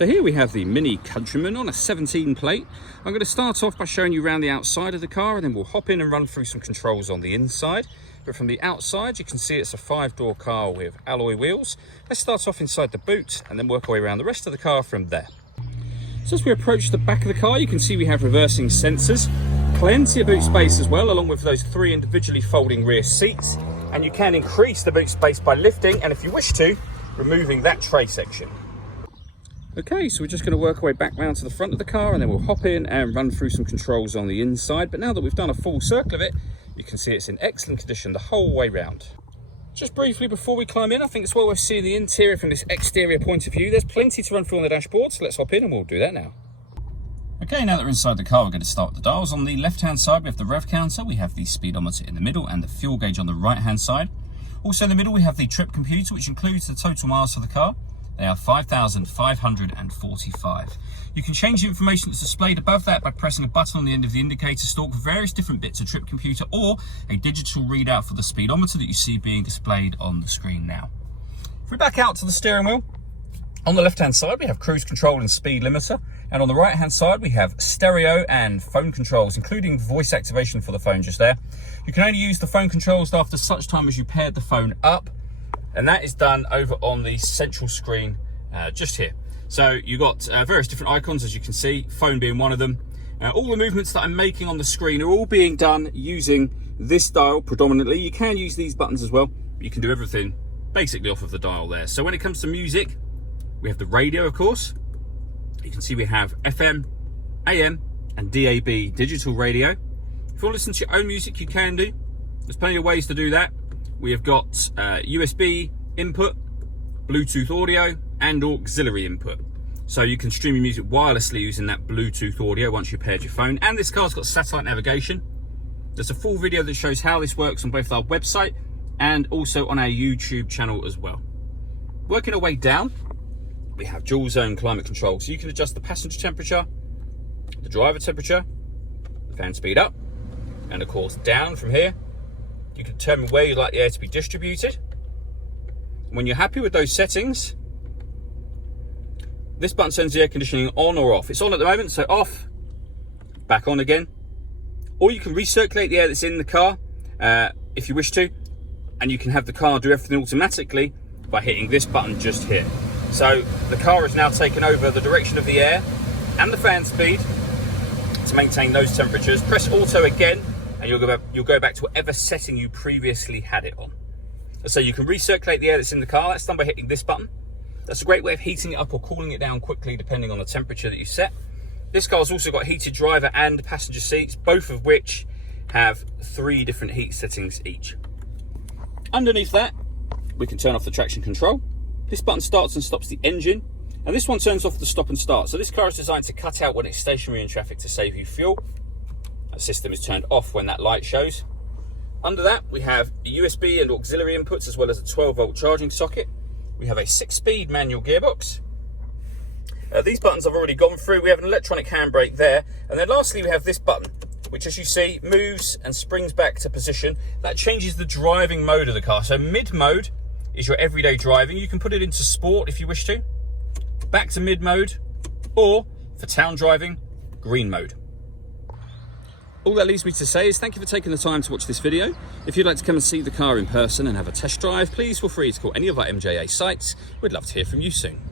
So here we have the Mini Countryman on a 17 plate. I'm going to start off by showing you around the outside of the car, and then we'll hop in and run through some controls on the inside. But from the outside, you can see it's a 5-door car with alloy wheels. Let's start off inside the boot and then work our way around the rest of the car from there. So as we approach the back of the car, you can see we have reversing sensors, plenty of boot space as well, along with those 3 individually folding rear seats. And you can increase the boot space by lifting, and if you wish to, removing that tray section. Okay, so we're just going to work our way back round to the front of the car, and then we'll hop in and run through some controls on the inside. But now that we've done a full circle of it, you can see it's in excellent condition the whole way round. Just briefly before we climb in, I think it's well worth seeing the interior from this exterior point of view. There's plenty to run through on the dashboard, so let's hop in and we'll do that now. Okay, now that we're inside the car, we're going to start with the dials. On the left-hand side, we have the rev counter, we have the speedometer in the middle, and the fuel gauge on the right-hand side. Also in the middle, we have the trip computer, which includes the total miles for the car. They are 5,545. You can change the information that's displayed above that by pressing a button on the end of the indicator stalk for various different bits of trip computer, or a digital readout for the speedometer that you see being displayed on the screen now. If we back out to the steering wheel, on the left-hand side, we have cruise control and speed limiter. And on the right-hand side, we have stereo and phone controls, including voice activation for the phone just there. You can only use the phone controls after such time as you paired the phone up. And that is done over on the central screen just here. So you've got various different icons, as you can see, phone being one of them. All the movements that I'm making on the screen are all being done using this dial predominantly. You can use these buttons as well, but you can do everything basically off of the dial there. So when it comes to music, we have the radio, of course. You can see we have FM, AM, and DAB digital radio. If you want to listen to your own music, you can do. There's plenty of ways to do that. We have got USB input, Bluetooth audio, and auxiliary input. So you can stream your music wirelessly using that Bluetooth audio once you've paired your phone. And this car's got satellite navigation. There's a full video that shows how this works on both our website and also on our YouTube channel as well. Working our way down, we have dual zone climate control. So you can adjust the passenger temperature, the driver temperature, the fan speed up, and of course down from here. You can determine where you'd like the air to be distributed. When you're happy with those settings, this button turns the air conditioning on or off. It's on at the moment, so off, back on again. Or you can recirculate the air that's in the car if you wish to, and you can have the car do everything automatically by hitting this button just here. So the car has now taken over the direction of the air and the fan speed to maintain those temperatures. Press auto again, and you'll go back to whatever setting you previously had it on. So you can recirculate the air that's in the car. That's done by hitting this button. That's a great way of heating it up or cooling it down quickly depending on the temperature that you set. This car's also got heated driver and passenger seats, both of which have 3 different heat settings each. Underneath that, we can turn off the traction control. This button starts and stops the engine, and this one turns off the stop and start. So this car is designed to cut out when it's stationary in traffic to save you fuel. That system is turned off when that light shows. Under that, we have USB and auxiliary inputs, as well as a 12-volt charging socket. We have a 6-speed manual gearbox. These buttons I've already gone through. We have an electronic handbrake there. And then lastly, we have this button, which, as you see, moves and springs back to position. That changes the driving mode of the car. So mid mode is your everyday driving. You can put it into sport if you wish to. Back to mid mode, or for town driving, green mode. All that leaves me to say is thank you for taking the time to watch this video. If you'd like to come and see the car in person and have a test drive, please feel free to call any of our MJA sites. We'd love to hear from you soon.